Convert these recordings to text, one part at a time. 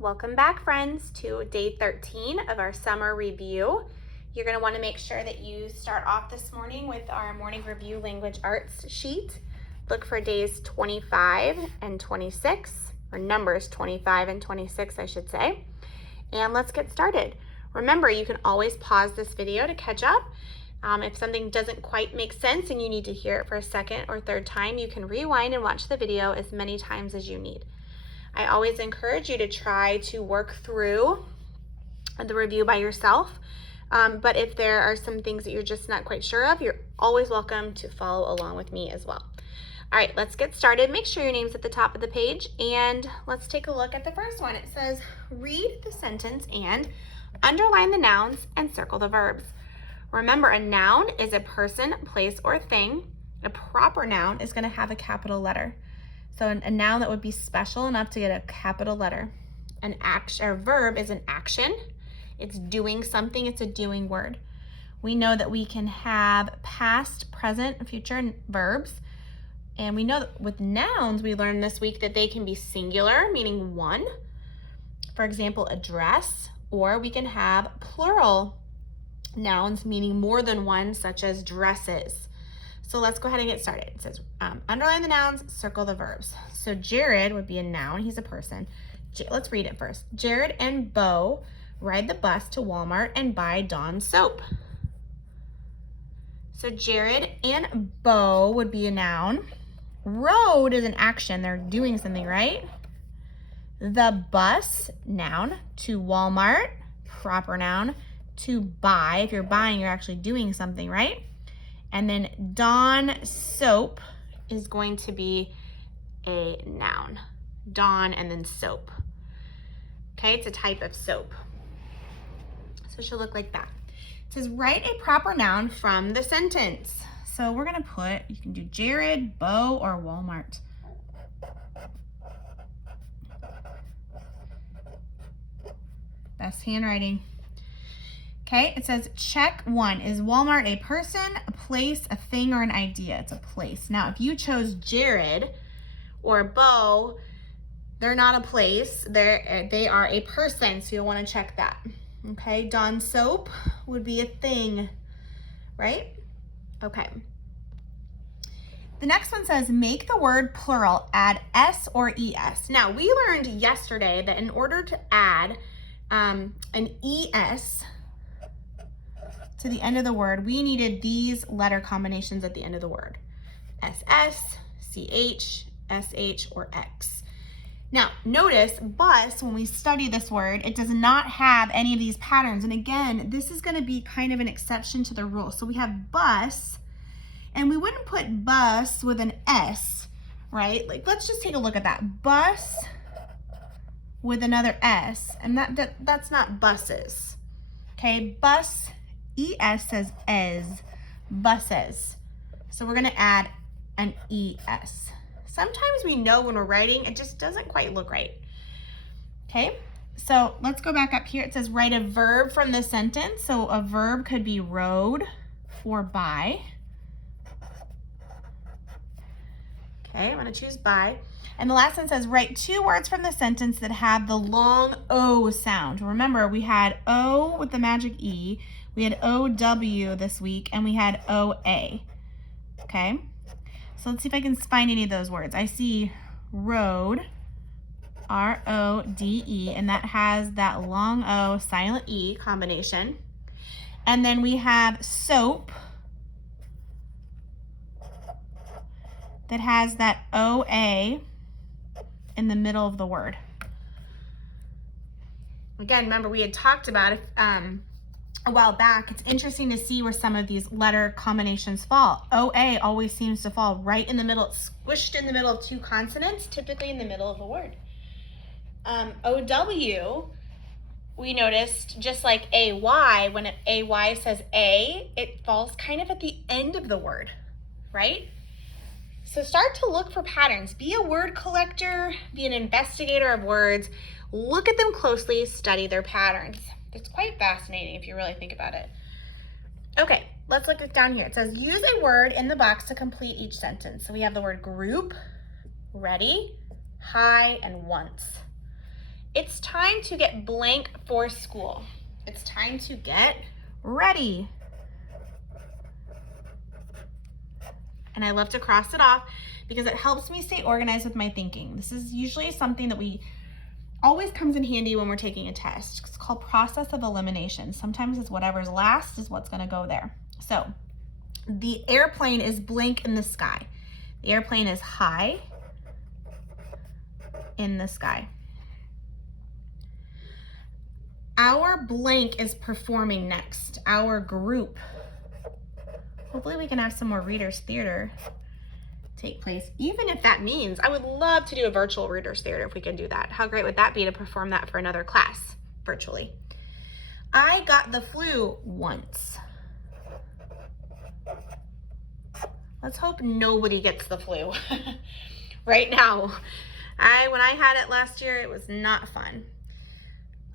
Welcome back, friends, to day 13 of our summer review. You're going to want to make sure that you start off this morning with our morning review language arts sheet. Look for days 25 and 26, or numbers 25 and 26, I should say. And let's get started. Remember, you can always pause this video to catch up. If something doesn't quite make sense and you need to hear it for a second or third time, you can rewind and watch the video as many times as you need. I always encourage you to try to work through the review by yourself, but if there are some things that you're just not quite sure of, you're always welcome to follow along with me as well. All right, let's get started. Make sure your name's at the top of the page, and let's take a look at the first one. It says, read the sentence and underline the nouns and circle the verbs. Remember, a noun is a person, place, or thing. A proper noun is going to have a capital letter. So a noun that would be special enough to get a capital letter. An action or verb is an action. It's doing something. It's a doing word. We know that we can have past, present, future verbs. And we know that with nouns, we learned this week that they can be singular, meaning one. For example, a dress. Or we can have plural nouns, meaning more than one, such as dresses. So let's go ahead and get started. It says, underline the nouns, circle the verbs. So Jared would be a noun. He's a person. Let's read it first. Jared and Bo ride the bus to Walmart and buy Dawn soap. So Jared and Bo would be a noun. Rode is an action. They're doing something, right? The bus, noun. To Walmart, proper noun. To buy, if you're buying, you're actually doing something, right? And then Dawn soap is going to be a noun. Dawn and then soap. Okay, it's a type of soap. So it should look like that. It says write a proper noun from the sentence. So we're gonna put, you can do Jared, Bo, or Walmart. Best handwriting. Okay, it says check one. Is Walmart a person, a place, a thing, or an idea? It's a place. Now, if you chose Jared or Bo, they're not a place. They are a person, so you'll want to check that. Okay, Dawn soap would be a thing, right? Okay. The next one says make the word plural, add S or ES. Now, we learned yesterday that in order to add an ES to the end of the word, we needed these letter combinations at the end of the word. SS, CH, SH, or X. Now, notice bus, when we study this word, it does not have any of these patterns. And again, this is going to be kind of an exception to the rule. So we have bus, and we wouldn't put bus with an S, right? Like, let's just take a look at that. Bus with another S, and that's not buses. Okay, bus, ES says es, buses. So we're gonna add an ES. Sometimes we know when we're writing, it just doesn't quite look right. Okay, so let's go back up here. It says write a verb from the sentence. So a verb could be rode or buy. Okay, I'm gonna choose buy. And the last one says write two words from the sentence that have the long O sound. Remember, we had O with the magic E, we had OW this week, and we had OA. Okay, so let's see if I can find any of those words. I see road, R-O-D-E, and that has that long O, silent E combination. And then we have soap, that has that OA in the middle of the word. Again, remember we had talked about it a while back. It's interesting to see where some of these letter combinations fall. OA always seems to fall right in the middle. It's squished in the middle of two consonants, typically in the middle of a word. OW, we noticed, just like AY, when AY says A, it falls kind of at the end of the word, right? So start to look for patterns. Be a word collector, be an investigator of words. Look at them closely, study their patterns. It's quite fascinating if you really think about it. Okay, let's look down here. It says use a word in the box to complete each sentence. So we have the word group, ready, high, and once. It's time to get blank for school. It's time to get ready. And I love to cross it off because it helps me stay organized with my thinking. This is usually something that always comes in handy when we're taking a test. It's called process of elimination. Sometimes it's whatever's last is what's gonna go there. So the airplane is blank in the sky. The airplane is high in the sky. Our blank is performing next, our group. Hopefully we can have some more Readers Theater take place, even if that means, I would love to do a virtual Readers Theater if we could do that. How great would that be to perform that for another class virtually? I got the flu once. Let's hope nobody gets the flu right now. When I had it last year, it was not fun.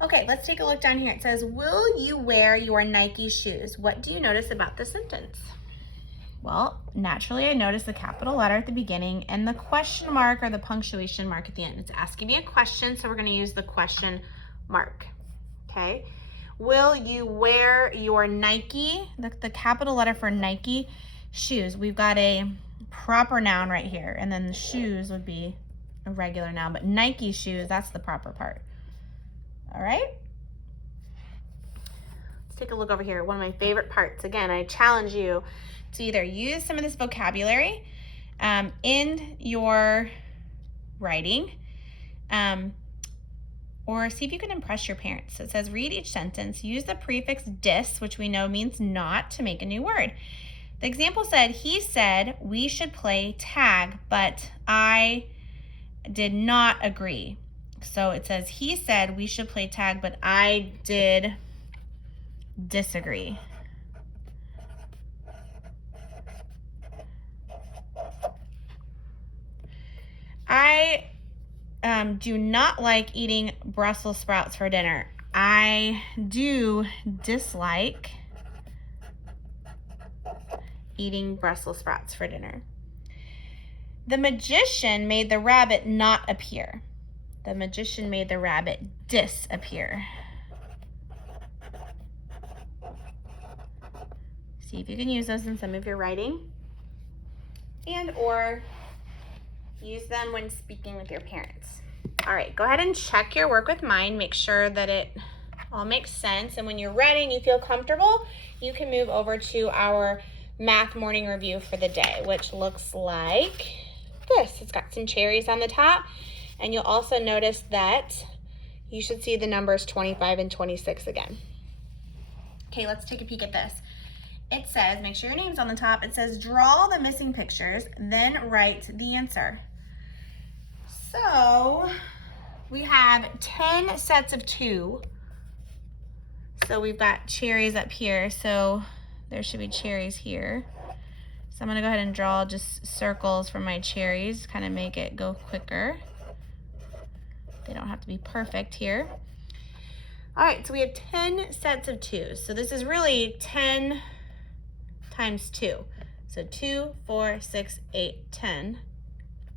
Okay, let's take a look down here. It says, will you wear your Nike shoes? What do you notice about the sentence? Well, naturally I notice the capital letter at the beginning and the question mark or the punctuation mark at the end. It's asking me a question, so we're gonna use the question mark, okay? Will you wear your Nike, the capital letter for Nike, shoes? We've got a proper noun right here, and then the shoes would be a regular noun, but Nike shoes, that's the proper part. All right, let's take a look over here. One of my favorite parts. Again, I challenge you to either use some of this vocabulary in your writing or see if you can impress your parents. So it says, read each sentence, use the prefix dis, which we know means not, to make a new word. The example said, he said we should play tag, but I did not agree. So it says, he said we should play tag, but I did disagree. I do not like eating Brussels sprouts for dinner. I do dislike eating Brussels sprouts for dinner. The magician made the rabbit not appear. The magician made the rabbit disappear. See if you can use those in some of your writing and or use them when speaking with your parents. All right, go ahead and check your work with mine. Make sure that it all makes sense. And when you're ready and you feel comfortable, you can move over to our math morning review for the day, which looks like this. It's got some cherries on the top. And you'll also notice that you should see the numbers 25 and 26 again. Okay, let's take a peek at this. It says, make sure your name's on the top. It says, draw the missing pictures, then write the answer. So we have 10 sets of 2. So we've got cherries up here. So there should be cherries here. So I'm gonna go ahead and draw just circles for my cherries, kind of make it go quicker. They don't have to be perfect here. All right, so we have 10 sets of 2. So this is really 10 times 2. So 2, 4, 6, 8, 10.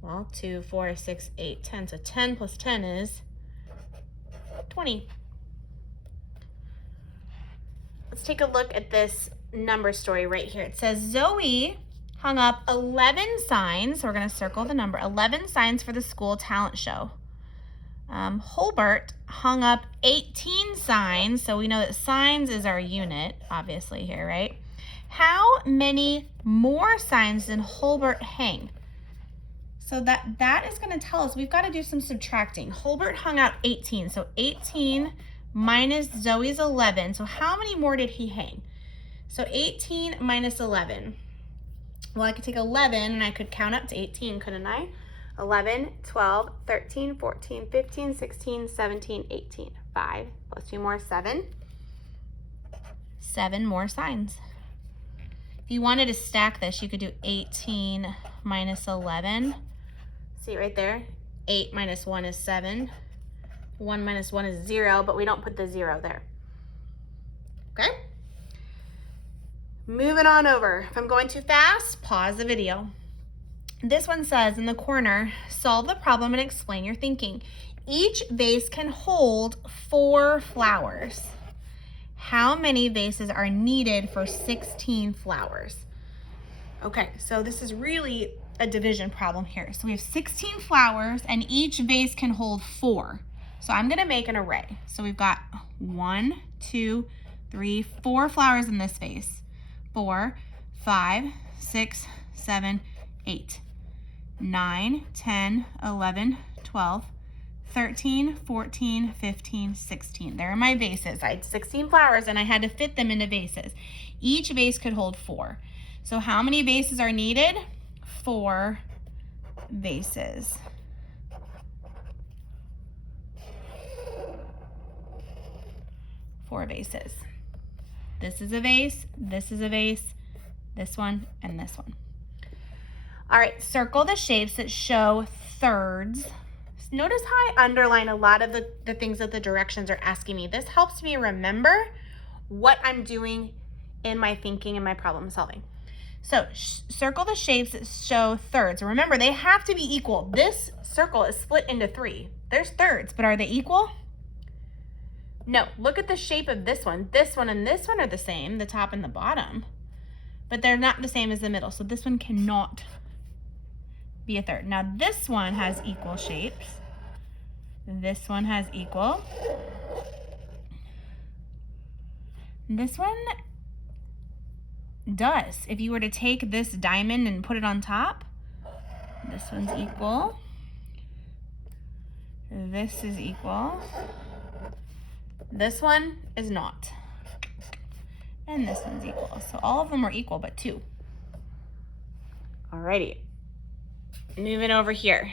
Well, 2, 4, 6, 8, 10. So 10 plus 10 is 20. Let's take a look at this number story right here. It says Zoe hung up 11 signs. So we're going to circle the number, 11 signs for the school talent show. Holbert hung up 18 signs. So we know that signs is our unit, obviously here, right? How many more signs did Holbert hang? So that is going to tell us we've got to do some subtracting. Holbert hung out 18. So 18 minus Zoe's 11. So how many more did he hang? So 18 minus 11. Well, I could take 11 and I could count up to 18, couldn't I? 11, 12, 13, 14, 15, 16, 17, 18. 5 plus 2 more, 7. 7 more signs. If you wanted to stack this, you could do 18 minus 11. See right there? 8 minus 1 is 7. 1 minus 1 is 0, but we don't put the 0 there. Okay? Moving on over. If I'm going too fast, pause the video. This one says in the corner, solve the problem and explain your thinking. each vase can hold 4 flowers. How many vases are needed for 16 flowers? Okay, so this is really a division problem here. So we have 16 flowers and each vase can hold 4. So I'm gonna make an array. So we've got 1, 2, 3, 4 flowers in this vase. 4, 5, 6, 7, 8, 9, 10, 11, 12, 13, 14, 15, 16. There are my vases. I had 16 flowers and I had to fit them into vases. Each vase could hold 4. So how many vases are needed? 4 vases. Four vases. This is a vase, this is a vase, this one, and this one. All right, circle the shapes that show thirds. Notice how I underline a lot of the things that the directions are asking me. This helps me remember what I'm doing in my thinking and my problem solving. So circle the shapes that show thirds. Remember, they have to be equal. This circle is split into 3. There's thirds, but are they equal? No, look at the shape of this one. This one and this one are the same, the top and the bottom, but they're not the same as the middle. So this one cannot be a third. Now this one has equal shapes. This one has equal. This one does. If you were to take this diamond and put it on top, this one's equal. This is equal. This one is not. And this one's equal. So all of them are equal but 2. Alrighty. Moving over here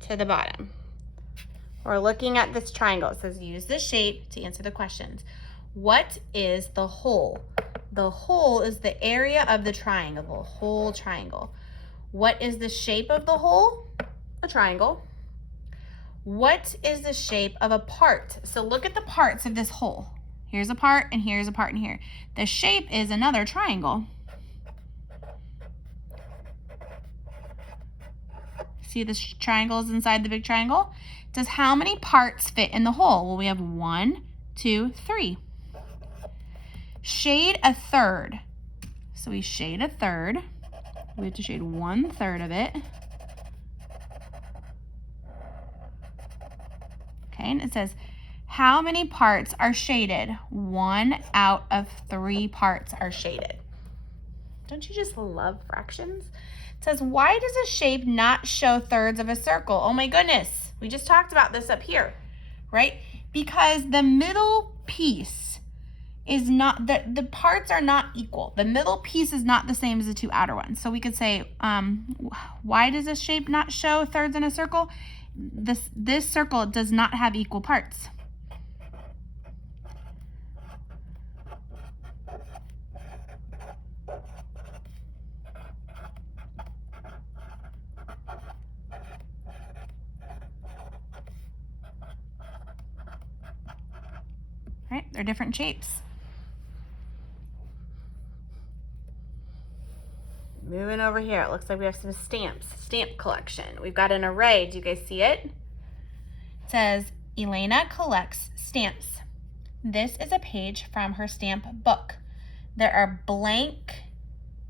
to the bottom. We're looking at this triangle. It says use the shape to answer the questions. What is the whole? The whole is the area of the triangle, whole triangle. What is the shape of the whole? A triangle. What is the shape of a part? So look at the parts of this whole. Here's a part and here's a part in here. The shape is another triangle. See the triangles inside the big triangle? It says how many parts fit in the whole? Well, we have 1, 2, 3. Shade a third. So we shade a third. We have to shade 1/3 of it. Okay, and it says, how many parts are shaded? 1 out of 3 parts are shaded. Don't you just love fractions? It says, why does a shape not show thirds of a circle? Oh my goodness, we just talked about this up here, right? Because the middle piece is not, the parts are not equal. The middle piece is not the same as the 2 outer ones. So we could say, why does a shape not show thirds in a circle? This circle does not have equal parts. Right? They're different shapes. Moving over here, it looks like we have some stamps, stamp collection. We've got an array. Do you guys see it? It says, Elena collects stamps. This is a page from her stamp book. There are blank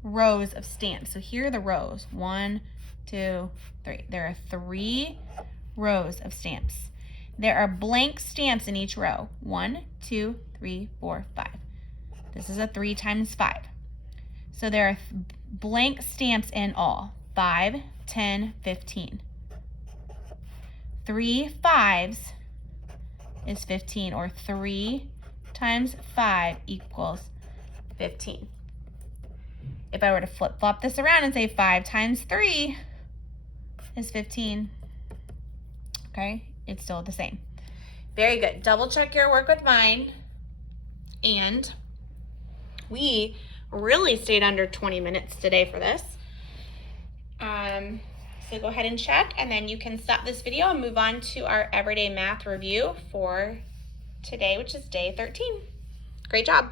rows of stamps. So here are the rows. 1, 2, 3. There are 3 rows of stamps. There are blank stamps in each row. 1, 2, 3, 4, 5. This is a 3 times 5. So there are blank stamps in all. 5, 10, 15. 3 5s is 15, or 3 times 5 equals 15. If I were to flip-flop this around and say 5 times 3 is 15, okay, it's still the same. Very good. Double check your work with mine. And we really stayed under 20 minutes today for this. So go ahead and check, and then you can stop this video and move on to our everyday math review for today, which is day 13. Great job.